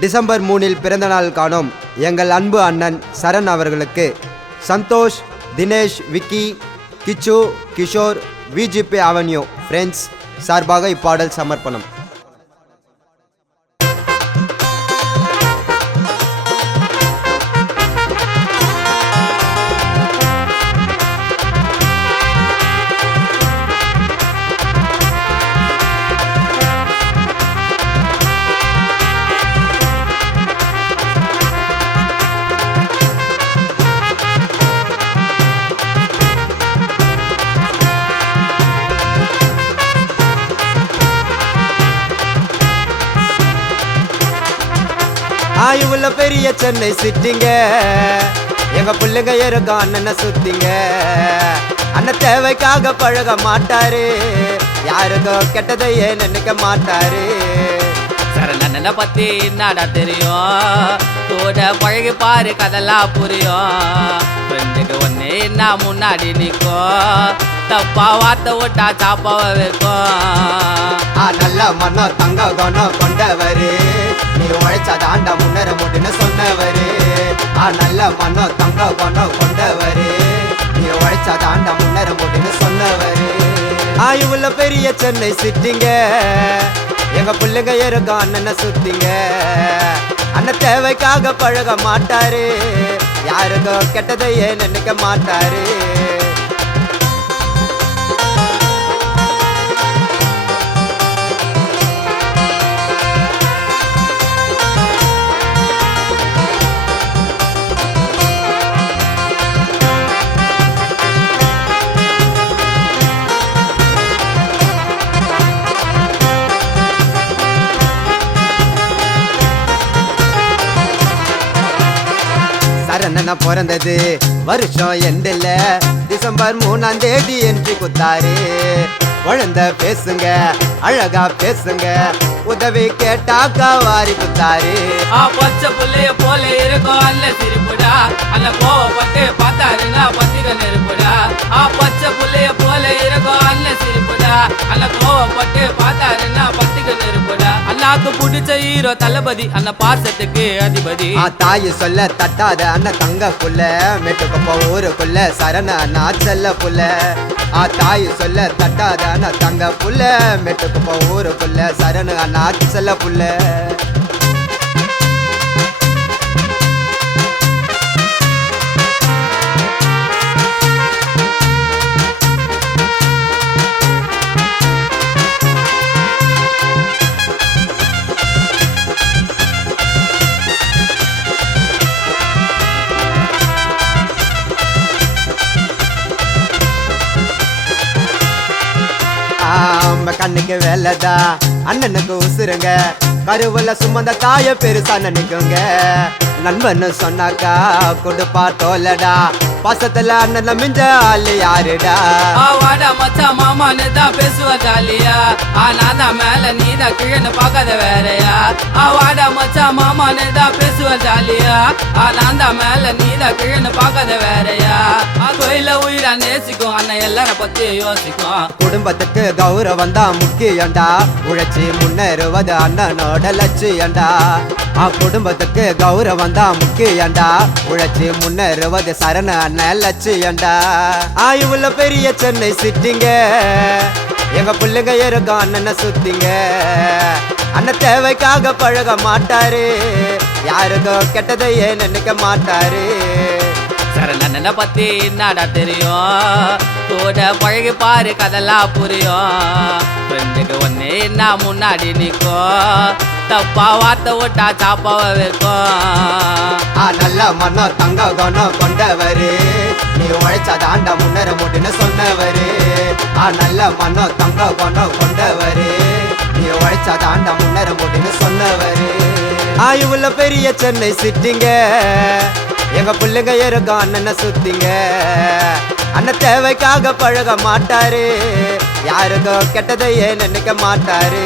December மூணில் பிறந்தநாள் காணும். எங்கள் அன்பு அண்ணன் சரண் அவர்களுக்கு. சந்தோஷ் தினேஷ் விக்கி கிச்சு கிஷோர் விஜிபி அவென்யூ ஃப்ரெண்ட்ஸ் சார்பாக இப்பாடல் சமர்ப்பணம். ஆயுள்ள பெரிய சென்னை சிட்டிங்க. எங்க பிள்ளைங்க இருக்கும் அண்ணனை சுத்திங்க. அண்ணன் தேவைக்காக பழக மாட்டாரு. யாருக்கும் கெட்டதையே நினைக்க மாட்டாரு? சரணனை பத்தி என்னடா தெரியும்? கூட பழகி பாரு கதெல்லாம் புரியும். ஃப்ரெண்டுக்கு ஒன்னே என்ன முன்னாடி நிற்கும் தப்பா வார்த்தை விட்டா சாப்பாவை வைக்கும் ஆ நல்ல மனோ தங்க குணம் கொண்டவரு. நீ உழைச்சா தாண்ட முன்னேற முடின்னு சொன்னவரு. ஆ நல்ல மனோ தங்க குணம் கொண்டவரு. நீ உழைச்சா தாண்ட முன்னேற முடின்னு சொன்னவரு. ஆயுள்ள பெரிய சென்னை சிட்டிங்க. எங்க பிள்ளைங்க இருக்கும் அண்ணனை சுத்திங்க. அண்ணன் தேவைக்காக பழக மாட்டாரு. யாருக்கும் கெட்டதையே நினைக்க மாட்டாரு? சரணன பிறந்தது? வருஷம் எண்டில் டிசம்பர் மூணாம் தேதி என்று குத்தாரு. குழந்த பேசுங்க அழகா பேசுங்க உதவி கேட்டாக்கா வாரி குத்தாரு. ஆ பச்சை புள்ளைய போல இருக்கும் அல்ல சிரிப்புடா. அல்ல கோவப்பட்டு பார்த்தாருன்னா பத்திக நெருப்புடா. ஆ பச்சை புள்ளைய போல இருக்கும் அல்ல சிரிப்புடா. அல்ல கோவப்பட்டு பார்த்தாருன்னா நெருப்புடா அண்ணாக்கு பிடிச்ச ஹீரோ தளபதி அந்த பாசத்துக்கு அதிபதி. ஆ தாய் சொல்ல தட்டாத அண்ணன் தங்க புள்ள மெட்டுக்கப்ப ஊருக்குள்ள சரண அண்ணா செல்ல புள்ள ஆ தாய் சொல்ல தட்டாத அண்ணன் தங்க புள்ள மெட்டுக்கப்ப ஊருக்குள்ள சரண அண்ணா செல்ல புள்ள ஆம கண்ணுக்கு வேலைதா அண்ணனுக்கு உசுருங்க. கருவுல சுமந்த தாய பெருசா நினைக்குங்க. நண்பன்னு சொன்னாக்கா கொடுப்பா தோலடா. பாசத்துல அண்ணன் மிஞ்ச ஆளு யாருடா? ஆ வாடா மச்சான் மாமான்னு தான் பேசுவ ஜாலியா ஆ நான் தான் மேல நீ தான் கீழன்னு பார்க்காத வேறயா? ஆ வாடா மச்சான் மாமான்னு தான் பேசுவ ஜாலியா ஆ நான் தான் மேல நீ தான் கீழன்னு பார்க்காத வேறயா? கோயில உயிரா நேசிக்கும் அண்ணன் எல்லார பத்தி யோசிக்கும். குடும்பத்துக்கு கௌரவம் தான் முக்கியம்டா. உழைச்சி முன்னேறுவது அண்ணனோட லட்சியம்டா. குடும்பத்துக்கு கௌரவம் தான் முக்கியம்டா. உழைச்சி முன்னேறுவது சரண அண்ணன் லட்சியண்டா ஆயுள்ள பெரிய சென்னை சிட்டிங்க. எங்க பிள்ளைங்க இருக்கும் அண்ணனை சுத்திங்க. அண்ணன் தேவைக்காக பழக மாட்டாரு. யாருக்கும் கெட்டதையே நினைக்க மாட்டாரு? சரணனை பத்தி என்னடா தெரியும்? கூட பழகி பாரு கதெல்லாம் புரியும். ஃப்ரெண்டுக்கு ஒன்னே என்ன முன்னாடி நிற்கும் தப்பா வார்த்தை விட்டா சாப்பாவை வைக்கும். ஆ நல்ல மனோ தங்க குணம் கொண்டவரு. நீ உழைச்சா தாண்ட முன்னேற முடின்னு சொன்னவரு. ஆ நல்ல மனோ தங்க குணம் கொண்டவரு. நீ உழைச்சா தாண்ட முன்னேற முடின்னு சொன்னவரு. ஆயுள்ள பெரிய சென்னை சிட்டிங்க. எங்க பிள்ளைங்க இருக்கும் அண்ணனை சுத்திங்க. அண்ணன் தேவைக்காக பழக மாட்டாரு. யாருக்கும் கெட்டதையே நினைக்க மாட்டாரு.